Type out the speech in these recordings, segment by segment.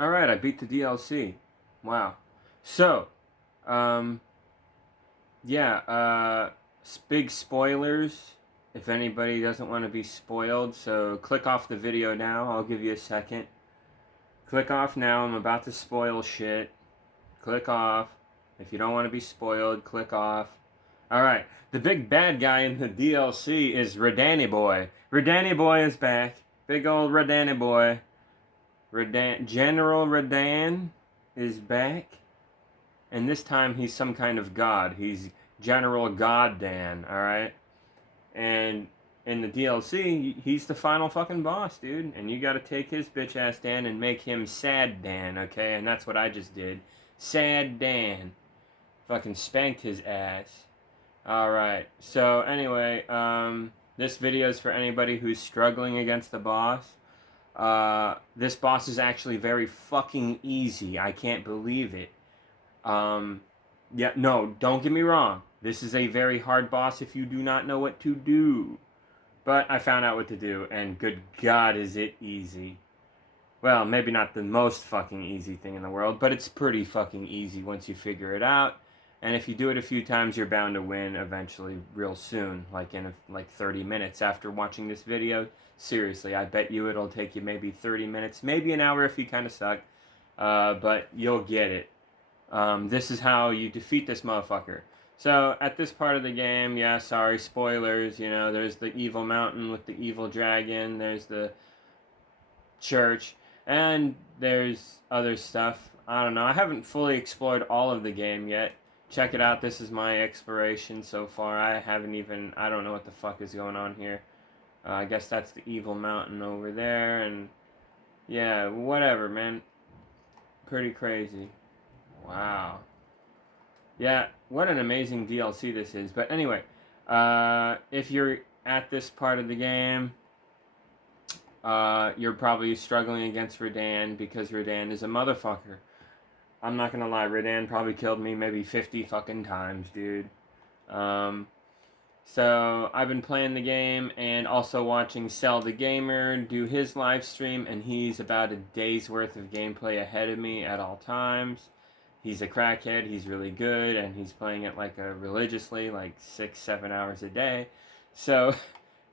Alright, I beat the DLC. Wow. So, um, yeah, big spoilers if anybody doesn't want to be spoiled. So, click off the video now. I'll give you a second. Click off now. I'm about to spoil shit. Click off. If you don't want to be spoiled, click off. Alright, the big bad guy in the DLC is Redani Boy. Redani Boy is back. Big old Redani Boy. General Radan is back, and this time he's some kind of god. He's General God Dan, alright? And in the DLC, he's the final fucking boss, dude. And you gotta take his bitch ass Dan and make him Sad Dan, okay? And that's what I just did. Sad Dan. Fucking spanked his ass. Alright, so anyway, this video is for anybody who's struggling against the boss. This boss is actually very fucking easy. I can't believe it. Yeah, no, don't get me wrong. This is a very hard boss if you do not know what to do. But I found out what to do, and good God, is it easy. Well, maybe not the most fucking easy thing in the world, but it's pretty fucking easy once you figure it out. And if you do it a few times, you're bound to win eventually real soon, like in like 30 minutes after watching this video. Seriously, I bet you it'll take you maybe 30 minutes, maybe an hour if you kind of suck, but you'll get it. This is how you defeat this motherfucker. So, at this part of the game, yeah, sorry, spoilers, you know, there's the evil mountain with the evil dragon, there's the church, and there's other stuff. I don't know, I haven't fully explored all of the game yet. Check it out, this is my exploration so far. I don't know what the fuck is going on here. I guess that's the evil mountain over there, and yeah, whatever, man. Pretty crazy. Wow. Yeah, what an amazing DLC this is. But anyway, if you're at this part of the game, you're probably struggling against Radan because Radan is a motherfucker. I'm not gonna lie, Radan probably killed me maybe 50 fucking times, dude. So I've been playing the game and also watching Cell the Gamer do his live stream, and he's about a day's worth of gameplay ahead of me at all times. He's a crackhead, he's really good, and he's playing it like religiously, like 6-7 hours a day. So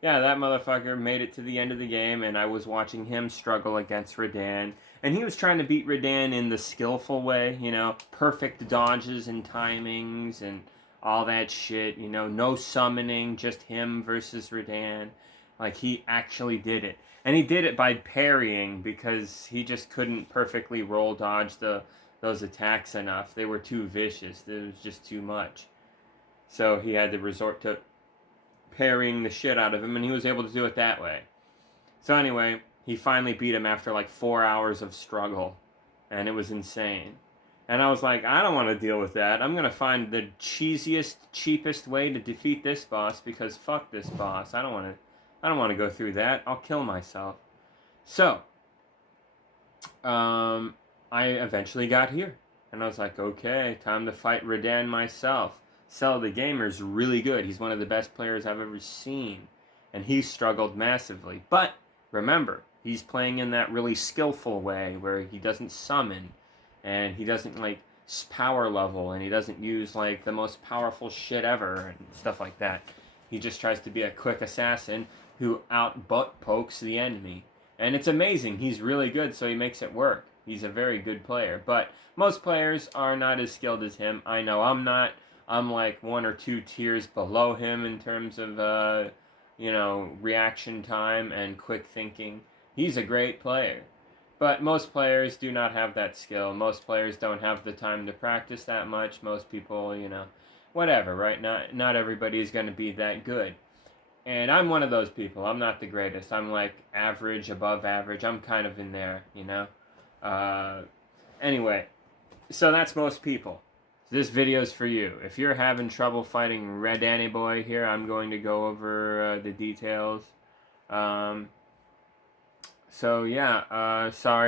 yeah, that motherfucker made it to the end of the game, and I was watching him struggle against Radan. And he was trying to beat Radan in the skillful way, you know, perfect dodges and timings and all that shit, you know, no summoning, just him versus Radan. Like, he actually did it. And he did it by parrying because he just couldn't perfectly roll dodge those attacks enough. They were too vicious. It was just too much. So he had to resort to parrying the shit out of him, and he was able to do it that way. So anyway, he finally beat him after like 4 hours of struggle, and it was insane. And I was like, I don't want to deal with that. I'm gonna find the cheesiest, cheapest way to defeat this boss because fuck this boss. I don't want to go through that. I'll kill myself. So, I eventually got here, and I was like, okay, time to fight Radan myself. Cell the Gamer's really good. He's one of the best players I've ever seen, and he struggled massively. But remember, he's playing in that really skillful way where he doesn't summon, and he doesn't like power level, and he doesn't use like the most powerful shit ever and stuff like that. He just tries to be a quick assassin who out butt pokes the enemy, and it's amazing. He's really good, so he makes it work. He's a very good player, but most players are not as skilled as him. I know I'm not. I'm like 1 or 2 tiers below him in terms of, reaction time and quick thinking. He's a great player. But most players do not have that skill. Most players don't have the time to practice that much. Most people, whatever, right? Not everybody is going to be that good. And I'm one of those people. I'm not the greatest. I'm like average, above average. I'm kind of in there, Anyway, so that's most people. This video's for you. If you're having trouble fighting Red Annie Boy here, I'm going to go over the details. Sorry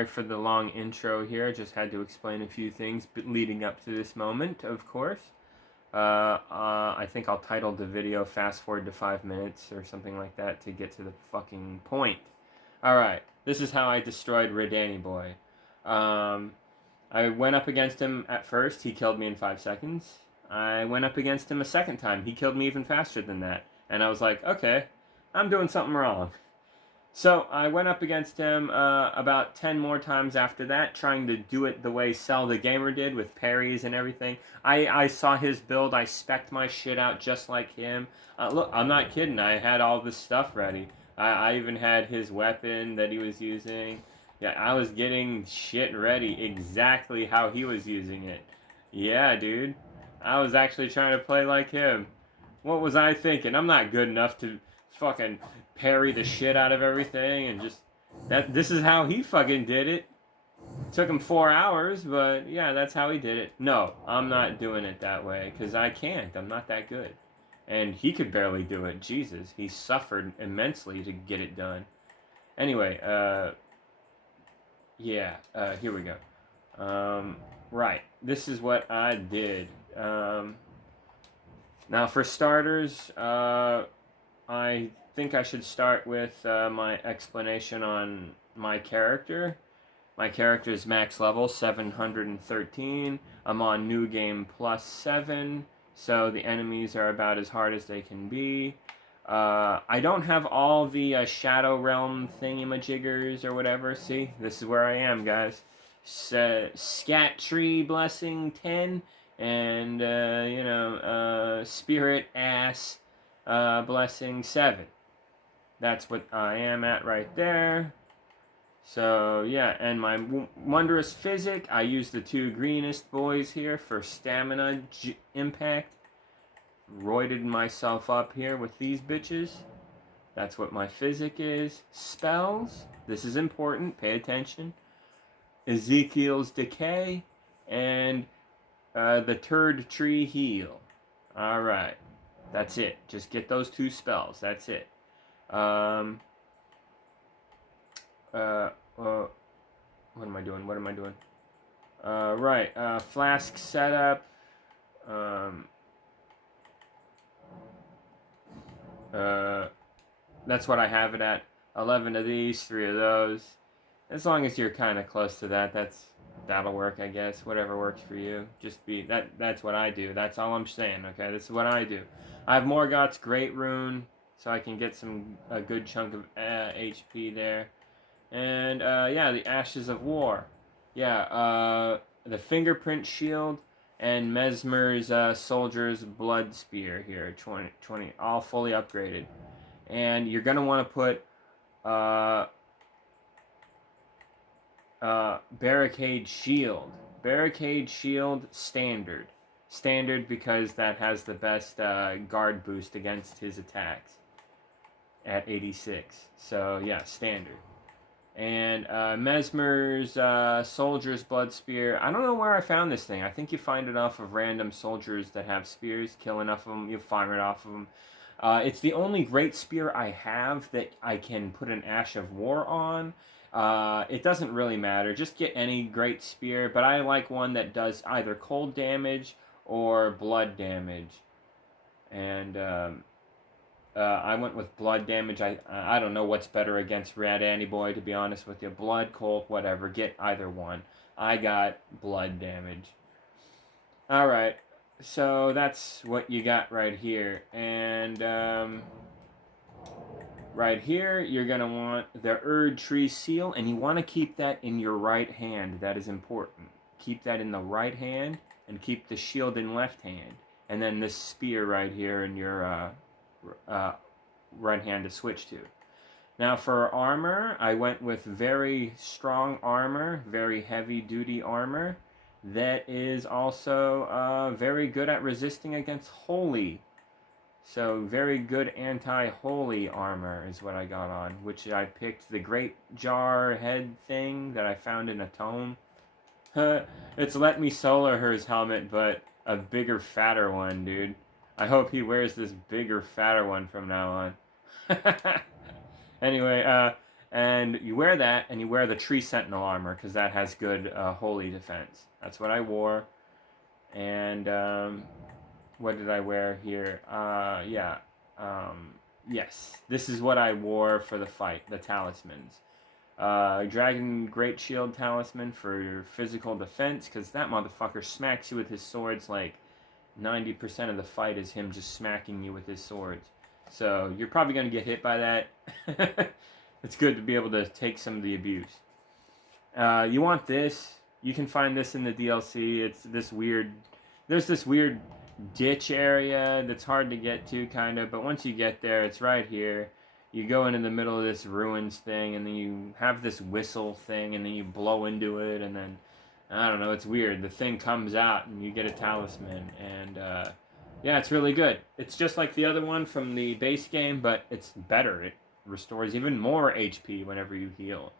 for the long intro here. Just had to explain a few things leading up to this moment, of course. I think I'll title the video Fast Forward to 5 minutes or something like that to get to the fucking point. Alright, this is how I destroyed Red Annie Boy. I went up against him at first. He killed me in 5 seconds. I went up against him a second time. He killed me even faster than that. And I was like, okay, I'm doing something wrong. So I went up against him about 10 more times after that, trying to do it the way Cell the Gamer did with parries and everything. I saw his build. I spec'd my shit out just like him. Look, I'm not kidding. I had all this stuff ready. I even had his weapon that he was using. Yeah, I was getting shit ready exactly how he was using it. Yeah, dude. I was actually trying to play like him. What was I thinking? I'm not good enough to fucking parry the shit out of everything and just that. This is how he fucking did it. Took him 4 hours, but yeah, that's how he did it. No, I'm not doing it that way because I can't. I'm not that good, and he could barely do it. Jesus, he suffered immensely to get it done. Anyway, yeah, here we go. Right, this is what I did. Now for starters, I think I should start with my explanation on my character. My character is max level 713. I'm on New Game Plus 7, so the enemies are about as hard as they can be. I don't have all the Shadow Realm thingamajiggers or whatever. See, this is where I am, guys. Scat Tree Blessing 10 and, Spirit Ass Blessing 7. That's what I am at right there. So, yeah, and my Wondrous Physic, I use the 2 greenest boys here for stamina impact. Roided myself up here with these bitches. That's what my physic is. Spells, this is important, pay attention. Ezekiel's Decay, and the Turd Tree Heal. Alright, that's it. Just get those 2 spells, that's it. What am I doing? Right, flask setup. That's what I have it at. 11 of these, 3 of those. As long as you're kind of close to that, that'll work, I guess. Whatever works for you. Just be that's what I do. That's all I'm saying. Okay, this is what I do. I have Morgoth's Great Rune, so I can get a good chunk of HP there. And yeah, the Ashes of War. Yeah, the Fingerprint Shield and Mesmer's Soldier's Blood Spear here. 20, all fully upgraded. And you're gonna want to put Barricade Shield. Barricade Shield Standard. Standard because that has the best guard boost against his attacks at 86. So yeah, Standard. And Mesmer's Soldier's Blood Spear. I don't know where I found this thing. I think you find it off of random soldiers that have spears. Kill enough of them, you farm it off of them. It's the only great spear I have that I can put an Ash of War on. It doesn't really matter. Just get any great spear, but I like one that does either cold damage or blood damage. And I went with blood damage. I don't know what's better against Rad Antiboy, to be honest with you. Blood, cold, whatever. Get either one. I got blood damage. Alright. So that's what you got right here. And right here, you're going to want the Erd Tree Seal, and you want to keep that in your right hand. That is important. Keep that in the right hand, and keep the shield in left hand. And then this spear right here in your right hand to switch to. Now for armor, I went with very strong armor, very heavy duty armor. That is also very good at resisting against holy. So very good anti-holy armor is what I got on, which I picked the Great Jar head thing that I found in a tome. It's Let Me Solar Her's helmet, but a bigger, fatter one, dude. I hope he wears this bigger, fatter one from now on. Anyway, and you wear that, and you wear the Tree Sentinel armor, because that has good holy defense. That's what I wore. And what did I wear here? Yes, this is what I wore for the fight, the talismans. Dragon Great Shield Talisman for your physical defense, because that motherfucker smacks you with his swords like 90% of the fight is him just smacking you with his swords. So you're probably going to get hit by that. It's good to be able to take some of the abuse. You want this. You can find this in the DLC. It's this weird... There's this weird ditch area that's hard to get to, kind of. But once you get there, it's right here. You go into the middle of this ruins thing, and then you have this whistle thing, and then you blow into it, and then... I don't know, it's weird. The thing comes out, and you get a talisman, and... yeah, it's really good. It's just like the other one from the base game, but it's better. It restores even more HP whenever you heal.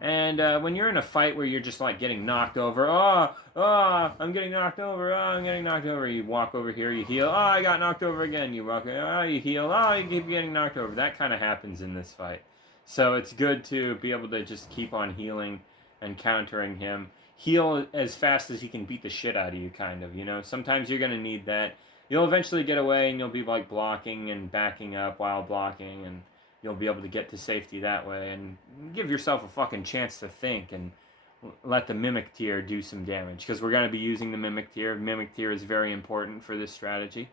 And when you're in a fight where you're just like getting knocked over, I'm getting knocked over, I'm getting knocked over, you walk over here, you heal, I got knocked over again, you walk, you heal, you keep getting knocked over. That kind of happens in this fight. So it's good to be able to just keep on healing and countering him. Heal as fast as he can beat the shit out of you, kind of, you know? Sometimes you're going to need that. You'll eventually get away, and you'll be like blocking and backing up while blocking, and you'll be able to get to safety that way, and give yourself a fucking chance to think and let the Mimic Tier do some damage, because we're going to be using the Mimic Tier. Mimic Tier is very important for this strategy.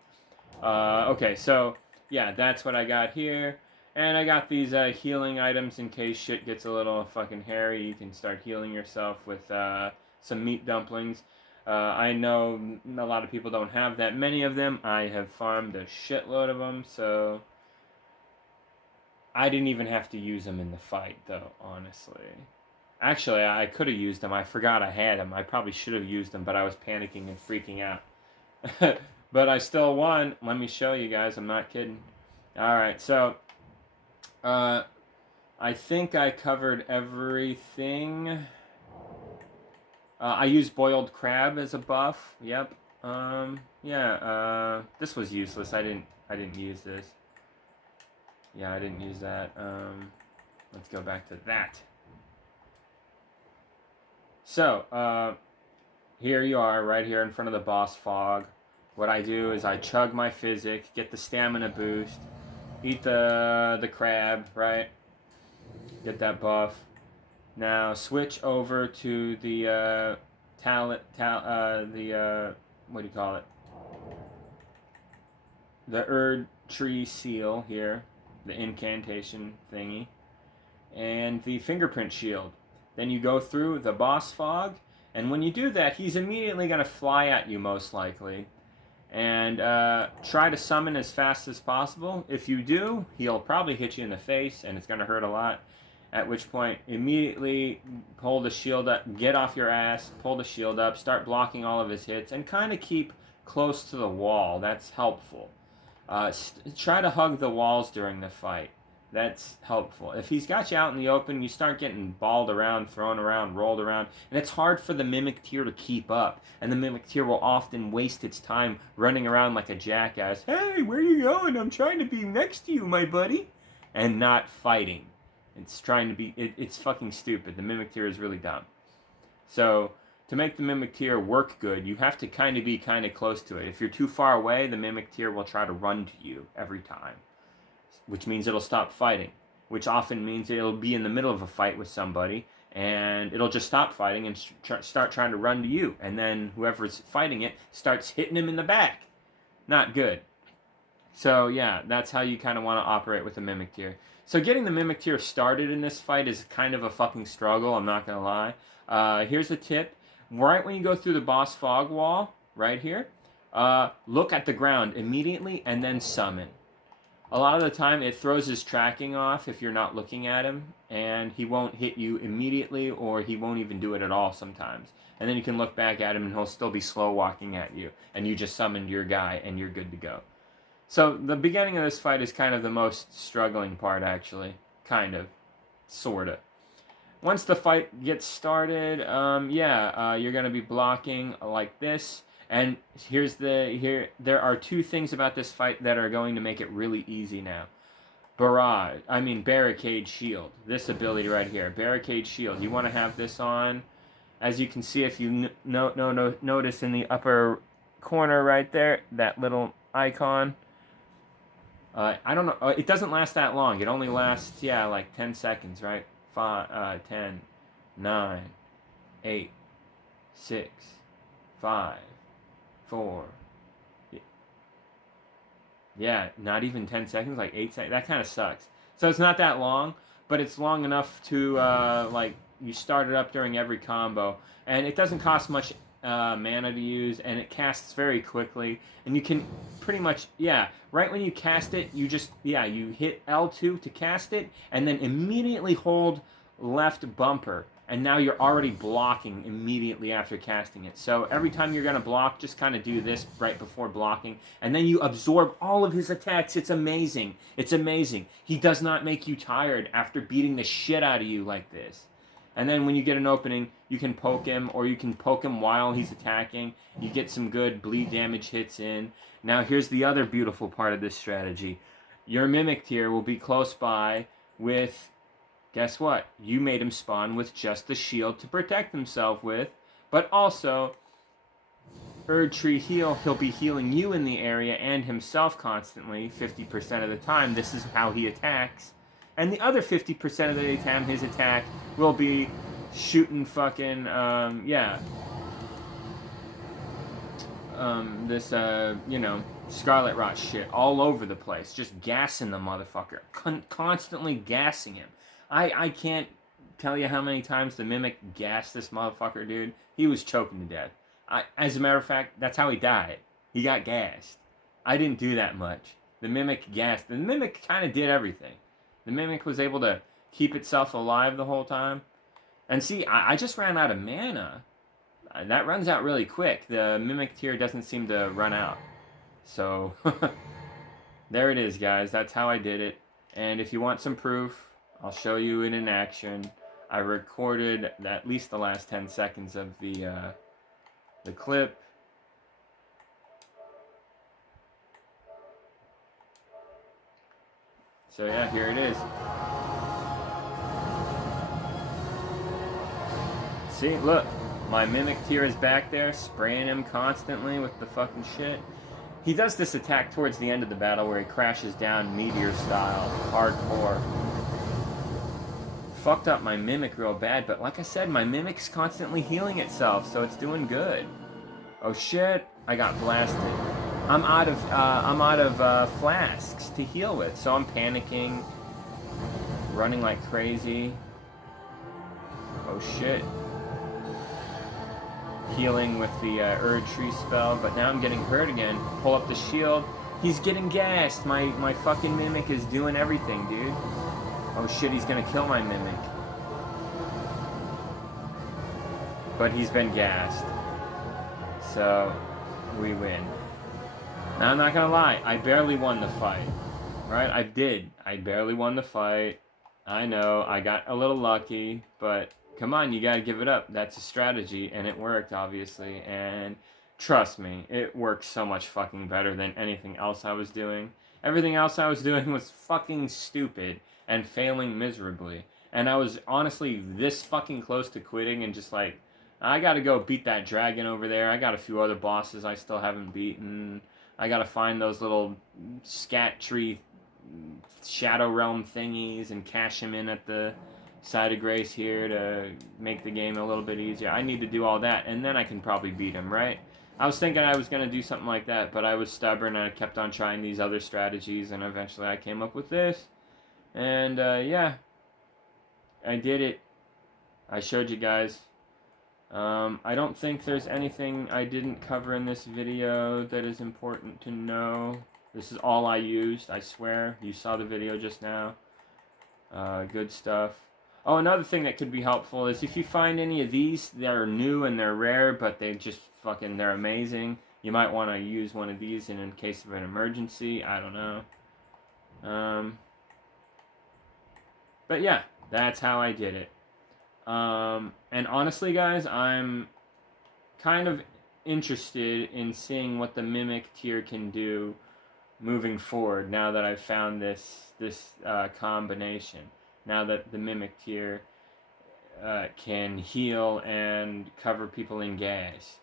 Okay, so yeah, that's what I got here. And I got these healing items in case shit gets a little fucking hairy. You can start healing yourself with some meat dumplings. I know a lot of people don't have that many of them. I have farmed a shitload of them, so I didn't even have to use them in the fight, though, honestly. Actually, I could have used them. I forgot I had them. I probably should have used them, but I was panicking and freaking out. But I still won. Let me show you guys. I'm not kidding. Alright, so I think I covered everything. I used boiled crab as a buff. Yep. This was useless. I didn't use this. Yeah, I didn't use that. Let's go back to that. So, here you are, right here in front of the boss fog. What I do is I chug my physic, get the stamina boost, eat the crab, right? Get that buff. Now switch over to the what do you call it? The Erd Tree Seal here, the incantation thingy, and the fingerprint shield. Then you go through the boss fog, and when you do that, he's immediately going to fly at you most likely. And try to summon as fast as possible. If you do, he'll probably hit you in the face, and it's going to hurt a lot. At which point, immediately pull the shield up, get off your ass, pull the shield up, start blocking all of his hits, and kind of keep close to the wall. That's helpful. Try to hug the walls during the fight. That's helpful. If he's got you out in the open, you start getting balled around, thrown around, rolled around, and it's hard for the Mimic Tier to keep up. And the Mimic Tier will often waste its time running around like a jackass. Hey, where are you going? I'm trying to be next to you, my buddy. And not fighting. It's trying to be... It's fucking stupid. The Mimic Tier is really dumb. So, to make the Mimic Tier work good, you have to be kind of close to it. If you're too far away, the Mimic Tier will try to run to you every time. Which means it'll stop fighting. Which often means it'll be in the middle of a fight with somebody, and it'll just stop fighting and start trying to run to you. And then whoever's fighting it starts hitting him in the back. Not good. So yeah, that's how you kind of want to operate with the Mimic Tier. So getting the Mimic Tier started in this fight is kind of a fucking struggle, I'm not going to lie. Here's a tip. Right when you go through the boss fog wall, right here, look at the ground immediately and then summon. A lot of the time it throws his tracking off if you're not looking at him, and he won't hit you immediately, or he won't even do it at all sometimes. And then you can look back at him and he'll still be slow walking at you, and you just summoned your guy and you're good to go. So the beginning of this fight is kind of the most struggling part, actually. Kind of. Sorta. Once the fight gets started, you're going to be blocking like this. And there are two things about this fight that are going to make it really easy now. Barricade Shield. This ability right here. Barricade Shield. You want to have this on. As you can see, if you notice in the upper corner right there, that little icon. I don't know. It doesn't last that long. It only lasts, like 10 seconds, right? 10, 9, 8, 6, 5, 4. Yeah, not even 10 seconds, like 8 seconds. That kind of sucks. So it's not that long, but it's long enough to, like, you start it up during every combo. And it doesn't cost much mana to use, and it casts very quickly. And you can pretty much, yeah, right when you cast it, you just, yeah, you hit L2 to cast it, and then immediately hold left bumper. And now you're already blocking immediately after casting it. So every time you're going to block, just kind of do this right before blocking. And then you absorb all of his attacks. It's amazing. It's amazing. He does not make you tired after beating the shit out of you like this. And then when you get an opening, you can poke him, or you can poke him while he's attacking. You get some good bleed damage hits in. Now here's the other beautiful part of this strategy. Your Mimic tier will be close by with... Guess what? You made him spawn with just the shield to protect himself with, but also, Erdtree heal, he'll be healing you in the area and himself constantly, 50% of the time. This is how he attacks. And the other 50% of the time his attack will be shooting fucking, this, Scarlet Rot shit all over the place. Just gassing the motherfucker. Constantly gassing him. I can't tell you how many times the Mimic gassed this motherfucker, dude. He was choking to death. As a matter of fact, that's how he died. He got gassed. I didn't do that much. The Mimic gassed. The Mimic kind of did everything. The Mimic was able to keep itself alive the whole time. And see, I just ran out of mana. That runs out really quick. The Mimic tier doesn't seem to run out. So, there it is, guys. That's how I did it. And if you want some proof, I'll show you it in action. I recorded at least the last 10 seconds of the clip. So yeah, here it is. See, look, my Mimic tier is back there, spraying him constantly with the fucking shit. He does this attack towards the end of the battle where he crashes down meteor style, hardcore. Fucked up my Mimic real bad, but like I said, my Mimic's constantly healing itself, so it's doing good. Oh shit, I got blasted. I'm out of flasks to heal with, so I'm panicking, running like crazy. Oh shit. Healing with the Erdtree spell, but now I'm getting hurt again. Pull up the shield. He's getting gassed. My fucking Mimic is doing everything, dude. Oh shit, he's gonna kill my Mimic. But he's been gassed. So, we win. Now, I'm not gonna lie, I barely won the fight. Right? I barely won the fight. I know, I got a little lucky, but come on, you gotta give it up. That's a strategy, and it worked, obviously. And trust me, it worked so much fucking better than anything else I was doing. Everything else I was doing was fucking stupid and failing miserably. And I was honestly this fucking close to quitting and just like, I gotta go beat that dragon over there. I got a few other bosses I still haven't beaten. I gotta find those little scat tree shadow realm thingies and cash them in at the side of grace here to make the game a little bit easier. I need to do all that, and then I can probably beat him, right? I was thinking I was going to do something like that, but I was stubborn and I kept on trying these other strategies, and eventually I came up with this. And, yeah. I did it. I showed you guys. I don't think there's anything I didn't cover in this video that is important to know. This is all I used, I swear. You saw the video just now. Good stuff. Oh, another thing that could be helpful is if you find any of these that are new and they're rare, but they're amazing, you might want to use one of these in case of an emergency. I don't know. But yeah, that's how I did it. And honestly, guys, I'm kind of interested in seeing what the Mimic tier can do moving forward now that I've found this combination. Now that the Mimic tier can heal and cover people in gas.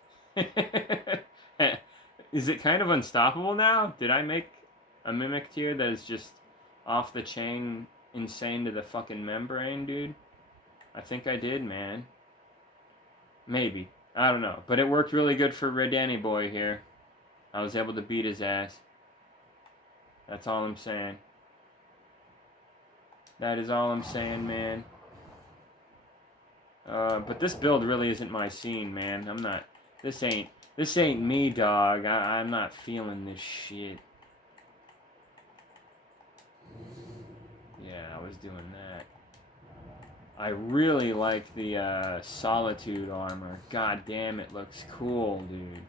Is it kind of unstoppable now? Did I make a Mimic tier that is just off the chain insane to the fucking membrane, dude? I think I did, man. Maybe. I don't know. But it worked really good for Danny Boy here. I was able to beat his ass. That's all I'm saying. That is all I'm saying, man. But this build really isn't my scene, man. I'm not... This ain't me, dog. I'm not feeling this shit. Yeah, I was doing that. I really like the Solitude armor. God damn, it looks cool, dude.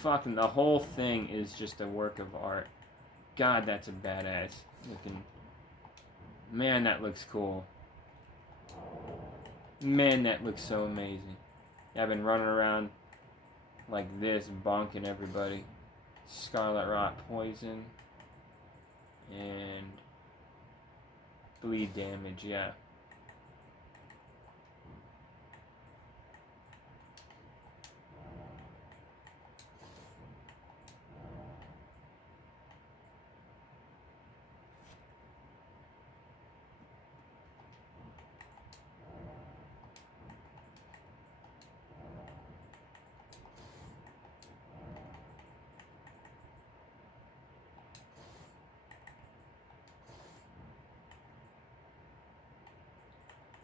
Fucking the whole thing is just a work of art. God, that's a badass looking... Man, that looks cool. Man, that looks so amazing. I've been running around like this, bonking everybody. Scarlet Rot Poison. And... bleed damage, yeah.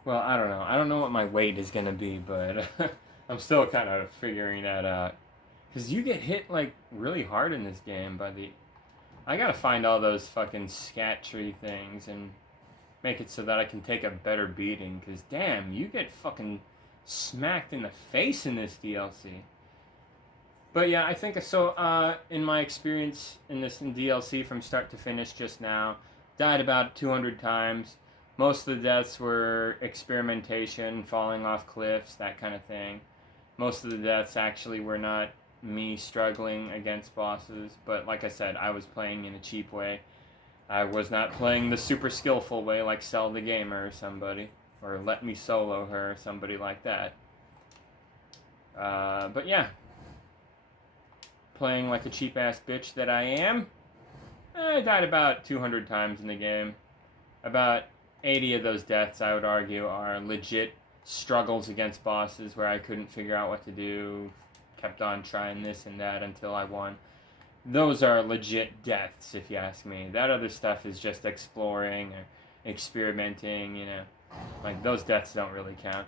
Well, I don't know. I don't know what my weight is going to be, but I'm still kind of figuring that out. Because you get hit, like, really hard in this game by the... I gotta find all those fucking scat tree things and make it so that I can take a better beating. Because, damn, you get fucking smacked in the face in this DLC. But, yeah, I think... So, in my experience in this DLC from start to finish just now, died about 200 times. Most of the deaths were experimentation, falling off cliffs, that kind of thing. Most of the deaths actually were not me struggling against bosses, but like I said, I was playing in a cheap way. I was not playing the super skillful way like Cell the Gamer or somebody, or Let Me Solo Her or somebody like that. But yeah, playing like a cheap-ass bitch that I am, I died about 200 times in the game. About 80 of those deaths, I would argue, are legit struggles against bosses where I couldn't figure out what to do, kept on trying this and that until I won. Those are legit deaths, if you ask me. That other stuff is just exploring or experimenting, you know. Like, those deaths don't really count.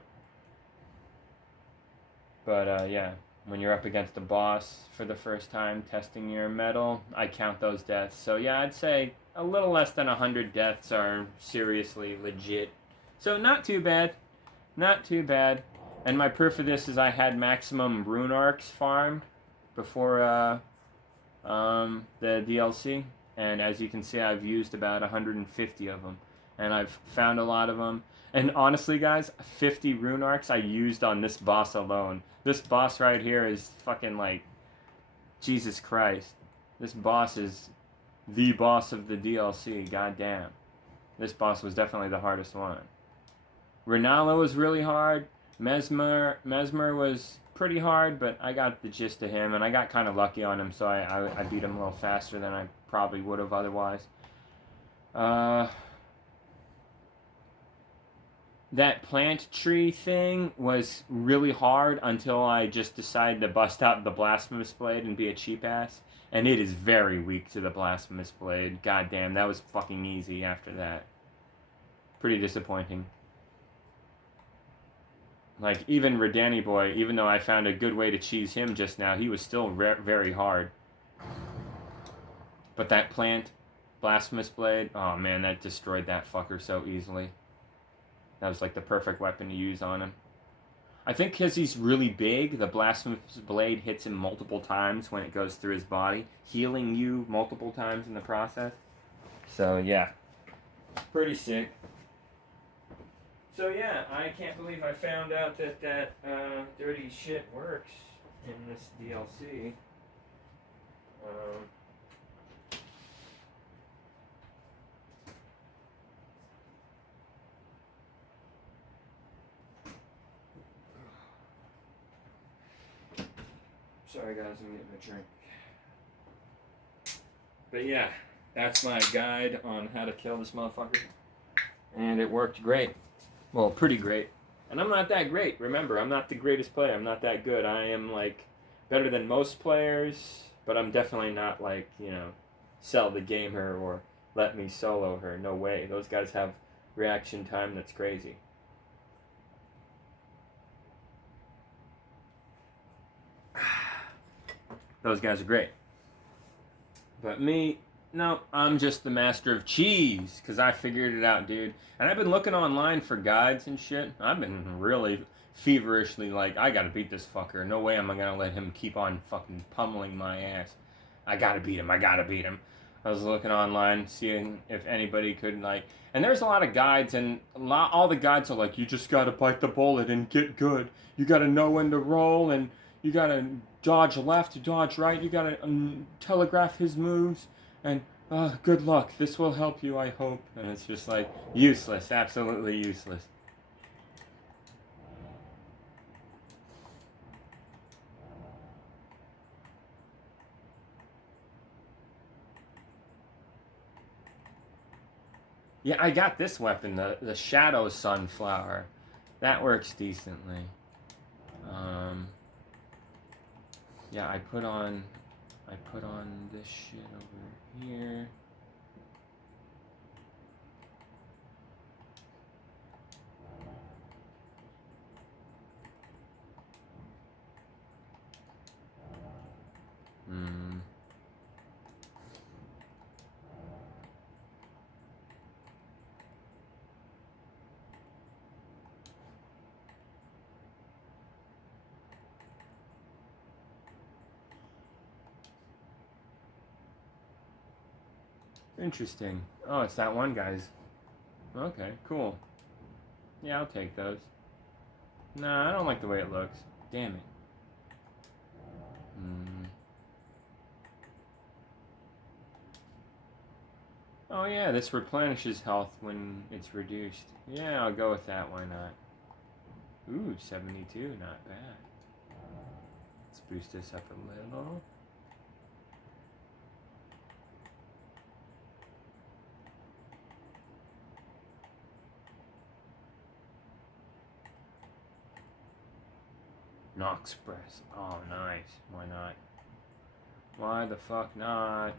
But, yeah, when you're up against a boss for the first time, testing your metal, I count those deaths. So, yeah, I'd say a little less than 100 deaths are seriously legit. So not too bad. Not too bad. And my proof of this is I had maximum rune arcs farmed before the DLC. And as you can see, I've used about 150 of them. And I've found a lot of them. And honestly, guys, 50 rune arcs I used on this boss alone. This boss right here is fucking like... Jesus Christ. This boss is... the boss of the DLC, goddamn. This boss was definitely the hardest one. Renala was really hard. Mesmer was pretty hard, but I got the gist of him, and I got kind of lucky on him, so I beat him a little faster than I probably would have otherwise. That plant tree thing was really hard until I just decided to bust out the Blasphemous Blade and be a cheap ass. And it is very weak to the Blasphemous Blade. God damn, that was fucking easy after that. Pretty disappointing. Like, even Danny Boy, even though I found a good way to cheese him just now, he was still very hard. But that plant, Blasphemous Blade, oh man, that destroyed that fucker so easily. That was like the perfect weapon to use on him. I think because he's really big, the Blasphemous Blade hits him multiple times when it goes through his body, healing you multiple times in the process. So, yeah. Pretty sick. So, yeah, I can't believe I found out that dirty shit works in this DLC. Sorry guys, I'm getting a drink. But yeah, that's my guide on how to kill this motherfucker. And it worked great. Well, pretty great. And I'm not that great. Remember, I'm not the greatest player. I'm not that good. I am like better than most players, but I'm definitely not like, Cell the Gamer or Let Me Solo Her. No way. Those guys have reaction time that's crazy. Those guys are great. But me, no, I'm just the master of cheese because I figured it out, dude. And I've been looking online for guides and shit. I've been really feverishly like, I gotta beat this fucker. No way am I gonna let him keep on fucking pummeling my ass. I gotta beat him. I gotta beat him. I was looking online, seeing if anybody could like, and there's a lot of guides, and all the guides are like, you just gotta bite the bullet and get good. You gotta know when to roll, and you gotta dodge left, dodge right. You gotta telegraph his moves, and good luck. This will help you, I hope. And it's just like useless, absolutely useless. Yeah, I got this weapon, the Shadow Sunflower. That works decently. Yeah, I put on this shit over here. Interesting. Oh, it's that one guy's. Okay, cool. Yeah, I'll take those. Nah, I don't like the way it looks. Damn it. Oh yeah, this replenishes health when it's reduced. Yeah, I'll go with that. Why not? Ooh, 72. Not bad. Let's boost this up a little. Nox Press. Oh, nice. Why not? Why the fuck not?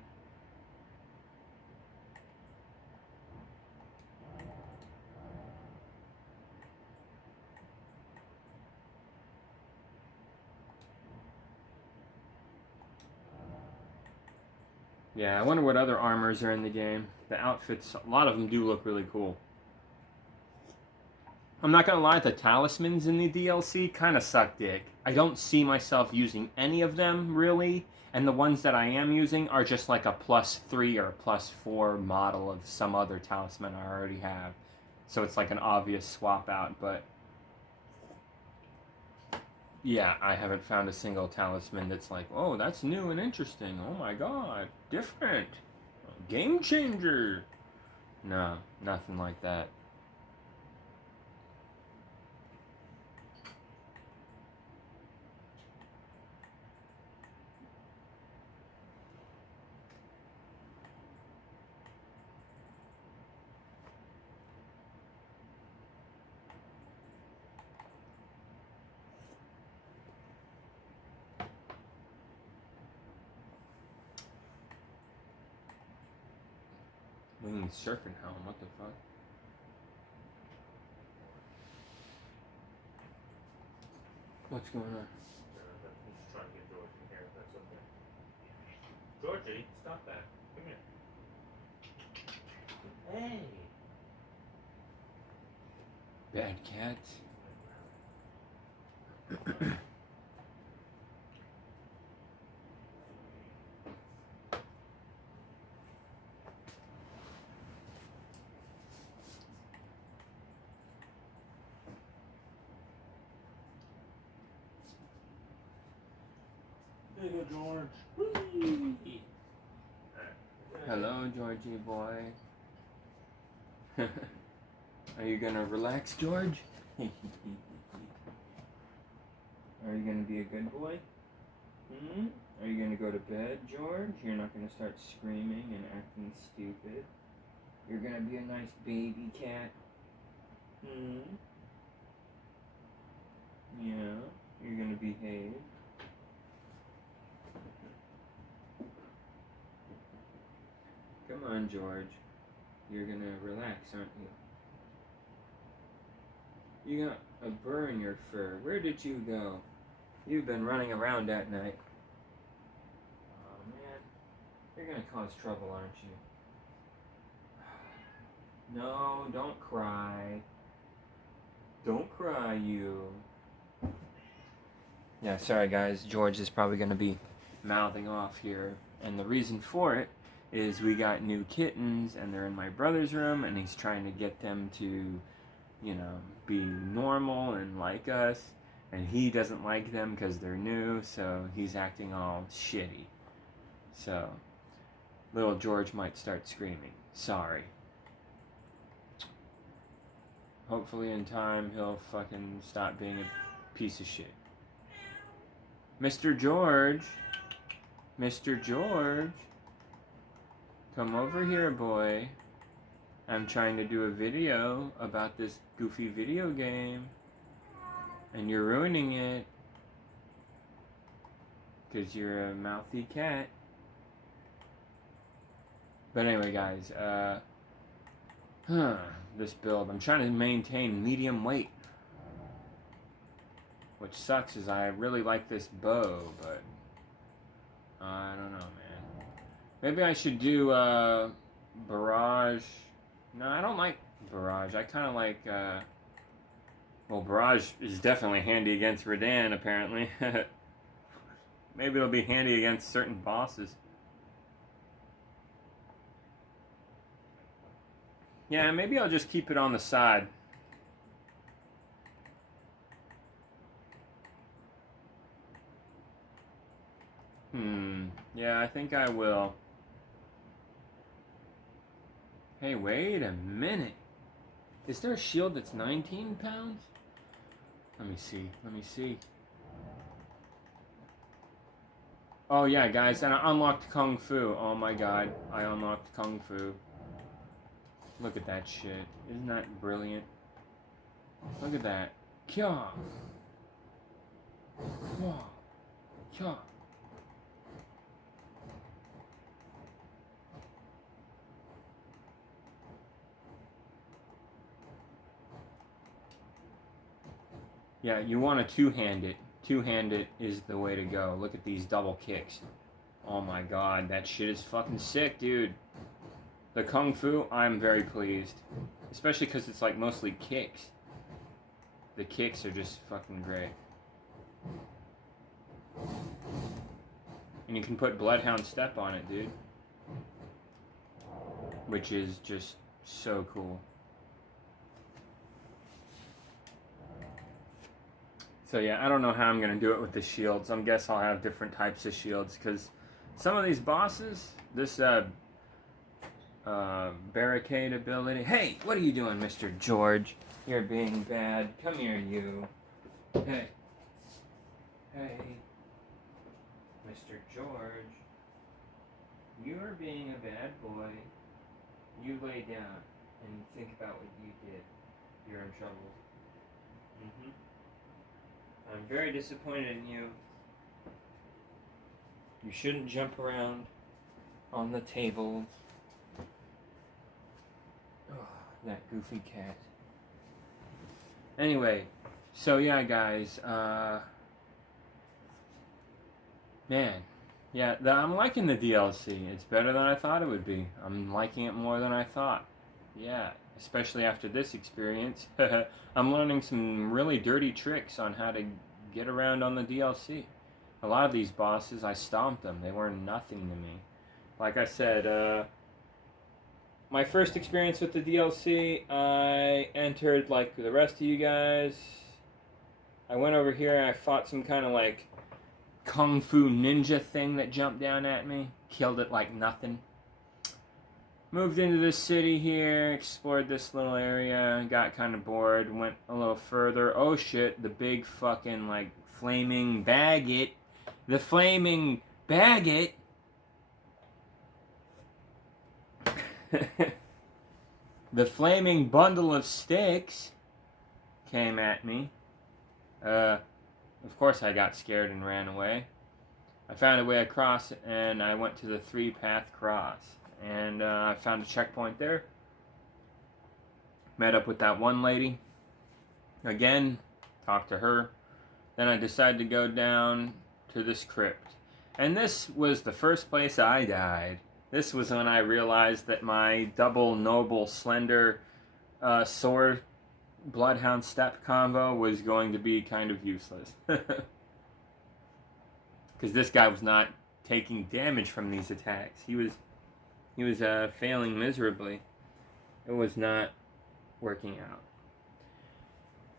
Yeah, I wonder what other armors are in the game. The outfits, a lot of them do look really cool. I'm not gonna lie, the talismans in the DLC kind of suck dick. I don't see myself using any of them, really. And the ones that I am using are just like a +3 or +4 model of some other talisman I already have. So it's like an obvious swap out, but yeah, I haven't found a single talisman that's like, oh, that's new and interesting. Oh my god, different. Game changer. No, nothing like that. Winged Serpent Helm, what the fuck? What's going on? I'm just trying to get George in here, if that's okay. Georgie, stop that. Come here. Hey! Bad cat. There you go, George. Whee! Hello, Georgie boy. Are you gonna relax, George? Are you gonna be a good boy? Are you gonna go to bed, George? You're not gonna start screaming and acting stupid. You're gonna be a nice baby cat. behave. Come on, George. You're gonna relax, aren't you? You got a burr in your fur. Where did you go? You've been running around at night. Oh, man. You're gonna cause trouble, aren't you? No, don't cry. Don't cry, you. Yeah, sorry guys. George is probably gonna be mouthing off here. And the reason for it is we got new kittens and they're in my brother's room and he's trying to get them to, you know, be normal and like us. And he doesn't like them because they're new, so he's acting all shitty. So, little George might start screaming. Sorry. Hopefully in time he'll fucking stop being a piece of shit. Mr. George. Mr. George. Come over here, boy. I'm trying to do a video about this goofy video game. And you're ruining it. 'Cause you're a mouthy cat. But anyway, guys, this build, I'm trying to maintain medium weight. Which sucks, is I really like this bow, but I don't know, man. Maybe I should do barrage. No, I don't like barrage. I kind of like, well, barrage is definitely handy against Radan, apparently. Maybe it'll be handy against certain bosses. Yeah, maybe I'll just keep it on the side. Yeah, I think I will. Hey, wait a minute. Is there a shield that's 19 pounds? Let me see. Let me see. Oh, yeah, guys, and I unlocked Kung Fu. Oh, my God. I unlocked Kung Fu. Look at that shit. Isn't that brilliant? Look at that. Kya. Kya. Kya. Yeah, you want to two-hand it. Two-hand it is the way to go. Look at these double kicks. Oh my god, that shit is fucking sick, dude. The Kung Fu, I'm very pleased. Especially because it's like mostly kicks. The kicks are just fucking great. And you can put Bloodhound Step on it, dude. Which is just so cool. So yeah, I don't know how I'm going to do it with the shields. I guess I'll have different types of shields, because some of these bosses, this barricade ability... Hey, what are you doing, Mr. George? You're being bad. Come here, you. Hey. Hey. Mr. George. You are being a bad boy. You lay down and think about what you did. You're in trouble. I'm very disappointed in you. You shouldn't jump around on the tables. Oh, that goofy cat. Anyway, so yeah, guys, man, yeah, I'm liking the DLC. It's better than I thought it would be. I'm liking it more than I thought. Yeah, especially after this experience. I'm learning some really dirty tricks on how to get around on the DLC. A lot of these bosses, I stomped them. They were nothing to me. Like I said, my first experience with the DLC, I entered like the rest of you guys. I went over here and I fought some kind of like Kung Fu ninja thing that jumped down at me. Killed it like nothing. Moved into this city here, explored this little area, got kind of bored, went a little further. Oh shit, the big fucking like flaming baguette. The flaming baguette. The flaming bundle of sticks came at me. Of course I got scared and ran away. I found a way across and I went to the 3-path cross. And I found a checkpoint there. Met up with that one lady. Again, talked to her. Then I decided to go down to this crypt. And this was the first place I died. This was when I realized that my double noble slender sword bloodhound step combo was going to be kind of useless. Because this guy was not taking damage from these attacks. He was failing miserably. It was not working out.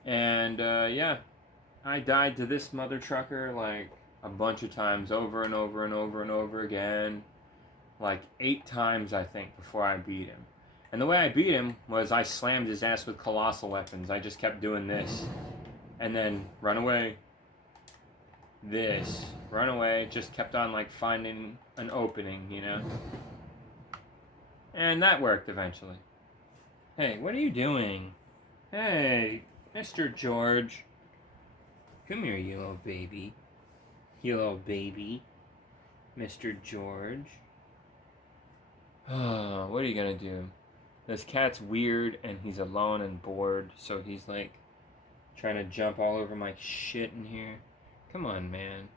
And yeah, I died to this mother trucker like a bunch of times, over and over and over and over again. Like 8 times, I think, before I beat him. And the way I beat him was I slammed his ass with colossal weapons. I just kept doing this. And then run away. This. Run away. Just kept on like finding an opening, you know? And that worked eventually. Hey, what are you doing? Hey, Mr. George. Come here, you little baby. You little baby. Mr. George. Oh, what are you gonna do? This cat's weird and he's alone and bored, so he's like trying to jump all over my shit in here. Come on, man.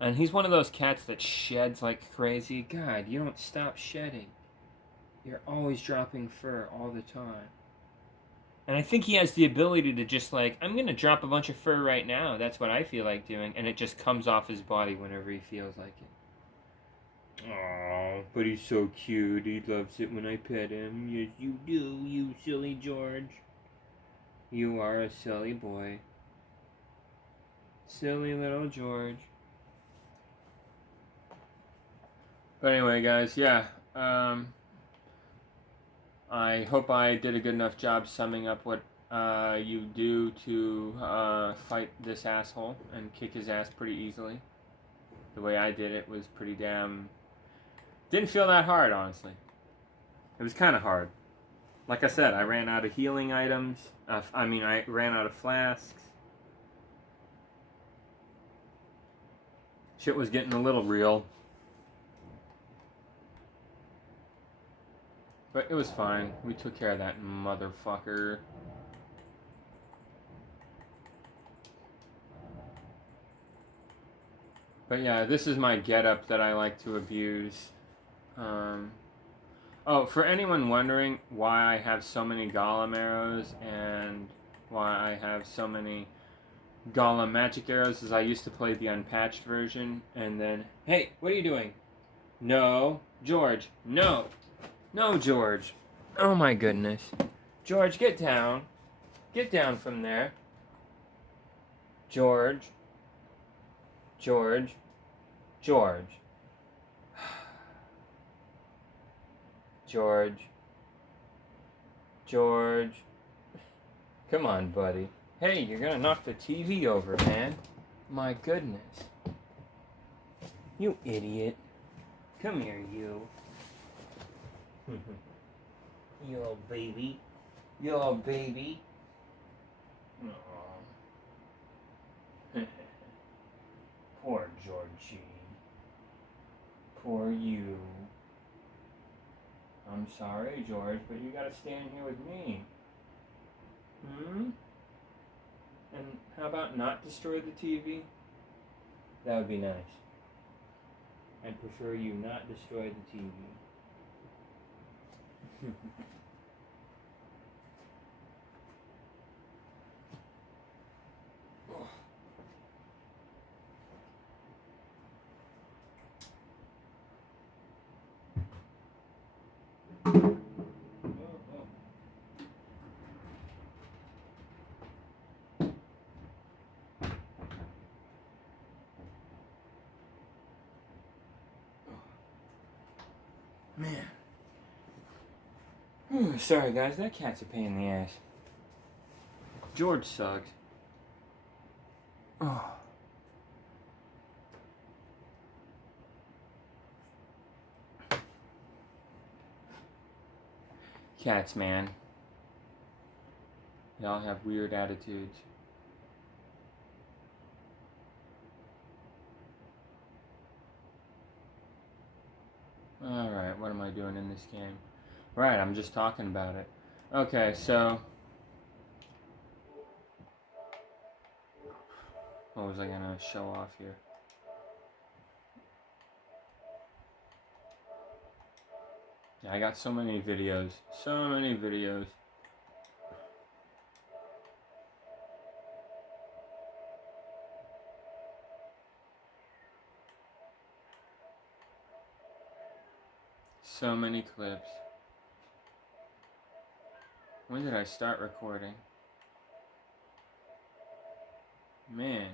And he's one of those cats that sheds like crazy. God, you don't stop shedding. You're always dropping fur all the time. And I think he has the ability to just like, I'm gonna drop a bunch of fur right now. That's what I feel like doing. And it just comes off his body whenever he feels like it. Aww, but he's so cute. He loves it when I pet him. Yes, you do, you silly George. You are a silly boy. Silly little George. But anyway, guys, yeah. I hope I did a good enough job summing up what you do to fight this asshole and kick his ass pretty easily. The way I did it was pretty damn... Didn't feel that hard, honestly. It was kind of hard. Like I said, I ran out of healing items. I ran out of flasks. Shit was getting a little real. But it was fine. We took care of that motherfucker. But yeah, this is my getup that I like to abuse. Oh, for anyone wondering why I have so many Golem arrows and why I have so many Golem magic arrows is I used to play the unpatched version and then... Hey, what are you doing? No. George, no. No, George. Oh my goodness. George, get down. Get down from there. George. George. George. George. George. Come on, buddy. Hey, you're gonna knock the TV over, man. My goodness. You idiot. Come here, you. You little baby. You little baby. Aww. Poor Georgie. Poor you. I'm sorry, George, but you gotta stand here with me. And how about not destroy the TV? That would be nice. I'd prefer you not destroy the TV. Man. Sorry, guys. That cat's a pain in the ass. George sucks. Oh. Cats, man. They all have weird attitudes. What am I doing in this game? Right, I'm just talking about it. Okay, so what was I gonna show off here? Yeah, I got so many videos. So many videos. So many clips. When did I start recording? Man.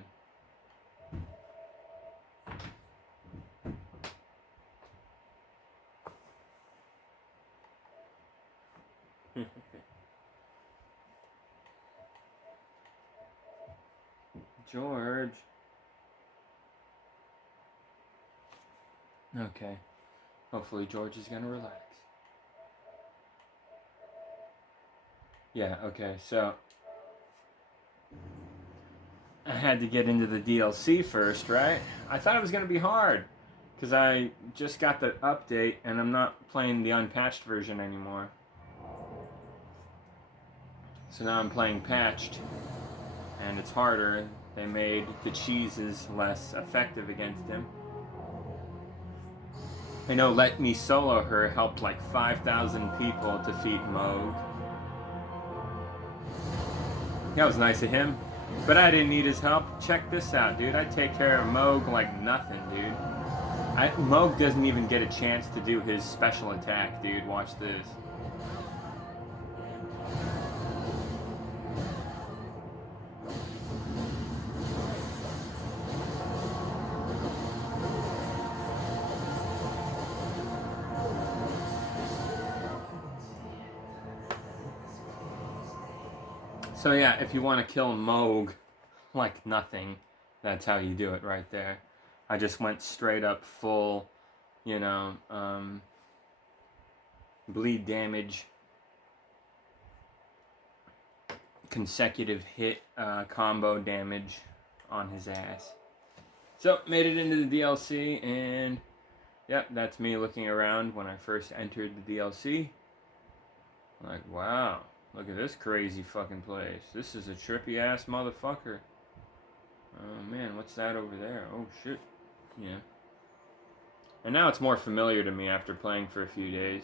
George. Okay. Hopefully George is gonna relax. Yeah, okay, so I had to get into the DLC first, right? I thought it was gonna be hard because I just got the update and I'm not playing the unpatched version anymore. So now I'm playing patched and it's harder. They made the cheeses less effective against him. I know Let Me Solo Her helped like 5,000 people defeat Moog. That was nice of him. But I didn't need his help. Check this out, dude. I take care of Moog like nothing, dude. Moog doesn't even get a chance to do his special attack, dude. Watch this. So yeah, if you want to kill Moog like nothing, that's how you do it right there. I just went straight up full, you know, bleed damage, consecutive hit combo damage on his ass. So, made it into the DLC, and yep, that's me looking around when I first entered the DLC. I'm like, wow, look at this crazy fucking place. This is a trippy ass motherfucker. Oh man, what's that over there? Oh shit. Yeah. And now it's more familiar to me after playing for a few days.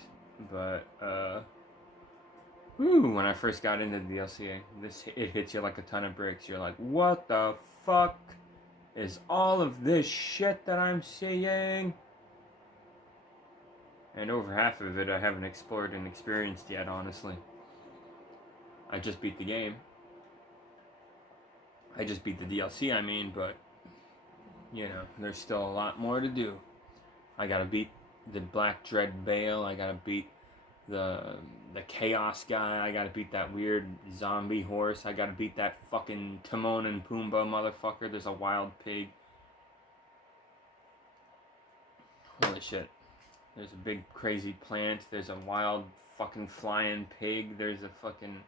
But, when I first got into the DLC, it hits you like a ton of bricks. You're like, what the fuck is all of this shit that I'm seeing? And over half of it I haven't explored and experienced yet, honestly. I just beat the game. I just beat the DLC, I mean, but, you know, there's still a lot more to do. I gotta beat the Black Dread Bale, I gotta beat the Chaos guy, I gotta beat that weird zombie horse, I gotta beat that fucking Timon and Pumbaa motherfucker, there's a wild pig. Holy shit. There's a big crazy plant, there's a wild fucking flying pig, there's a fucking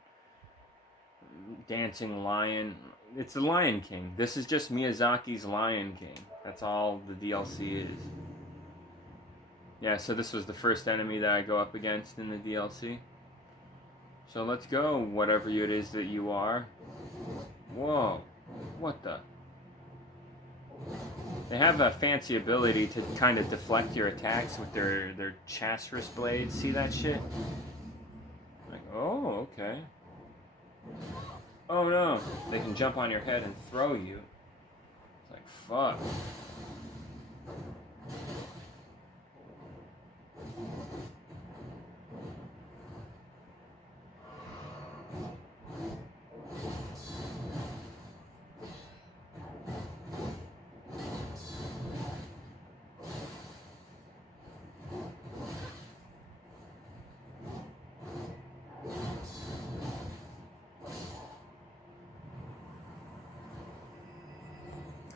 dancing lion. It's the Lion King. This is just Miyazaki's Lion King. That's all the DLC is. Yeah, so this was the first enemy that I go up against in the DLC. So let's go, whatever it is that you are. Whoa. What the? They have a fancy ability to kind of deflect your attacks with their chassis blades. See that shit? Like, oh, okay. Oh no, they can jump on your head and throw you. It's like, fuck.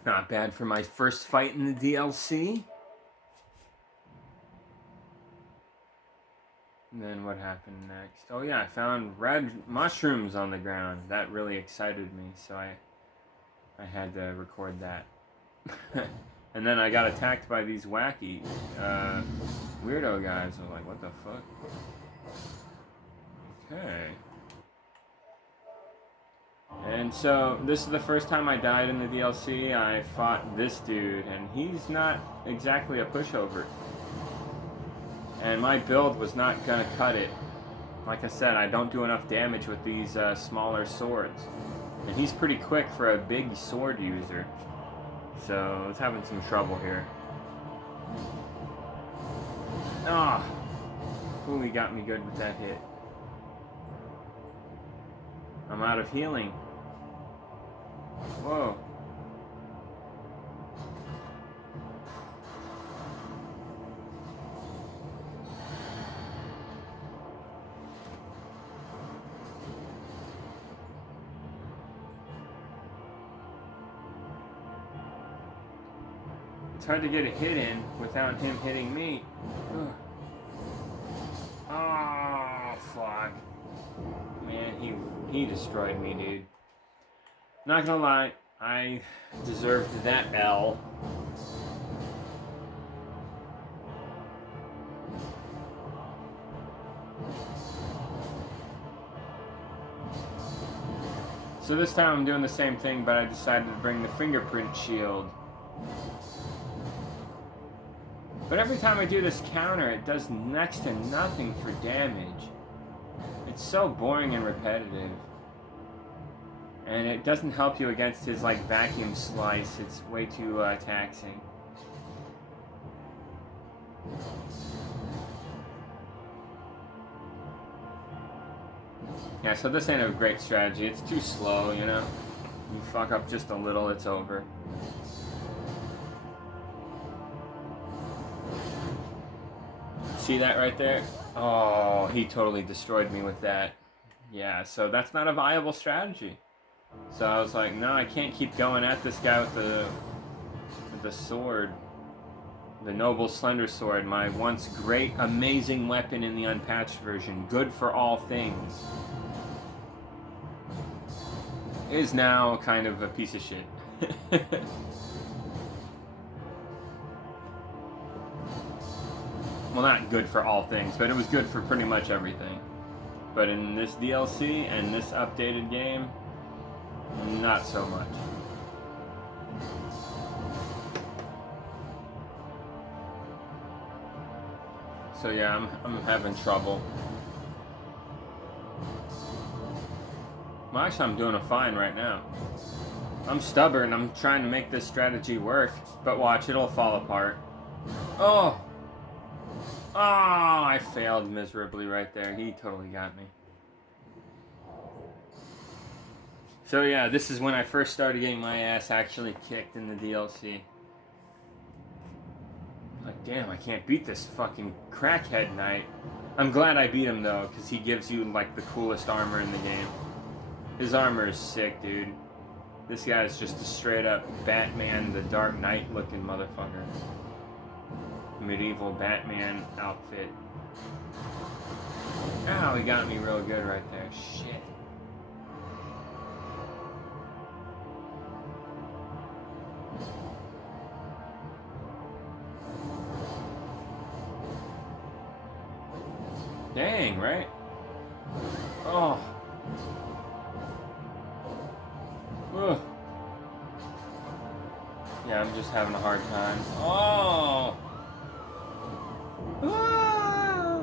Not bad for my first fight in the DLC. And then what happened next? Oh yeah, I found red mushrooms on the ground. That really excited me, so I had to record that. And then I got attacked by these wacky weirdo guys. I was like, what the fuck? Okay. And so, this is the first time I died in the DLC. I fought this dude, and he's not exactly a pushover. And my build was not gonna cut it. Like I said, I don't do enough damage with these smaller swords. And he's pretty quick for a big sword user. So, I was having some trouble here. Ah! Ooh, he got me good with that hit. I'm out of healing. Whoa. It's hard to get a hit in without him hitting me. Ugh. Oh, fuck. Man, he destroyed me, dude. Not gonna lie, I deserved that L. So this time I'm doing the same thing, but I decided to bring the fingerprint shield. But every time I do this counter, it does next to nothing for damage. It's so boring and repetitive. And it doesn't help you against his, like, vacuum slice. It's way too taxing. Yeah, so this ain't a great strategy. It's too slow, you know? You fuck up just a little, it's over. See that right there? Oh, he totally destroyed me with that. Yeah, so that's not a viable strategy. So I was like, no, I can't keep going at this guy with the sword. The noble slender sword, my once great, amazing weapon in the unpatched version, good for all things, is now kind of a piece of shit. Well, not good for all things, but it was good for pretty much everything. But in this DLC and this updated game, not so much. So yeah, I'm having trouble. Well, actually, I'm doing fine right now. I'm stubborn. I'm trying to make this strategy work, but watch, it'll fall apart. Oh! Oh, I failed miserably right there. He totally got me. So yeah, this is when I first started getting my ass actually kicked in the DLC. Like, damn, I can't beat this fucking crackhead knight. I'm glad I beat him though, because he gives you like the coolest armor in the game. His armor is sick, dude. This guy is just a straight up Batman the Dark Knight looking motherfucker. Medieval Batman outfit. Ow, he got me real good right there. Shit. Dang, right? Oh. Ugh. Yeah, I'm just having a hard time. Oh. Ah.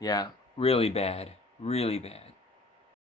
Yeah, really bad. Really bad.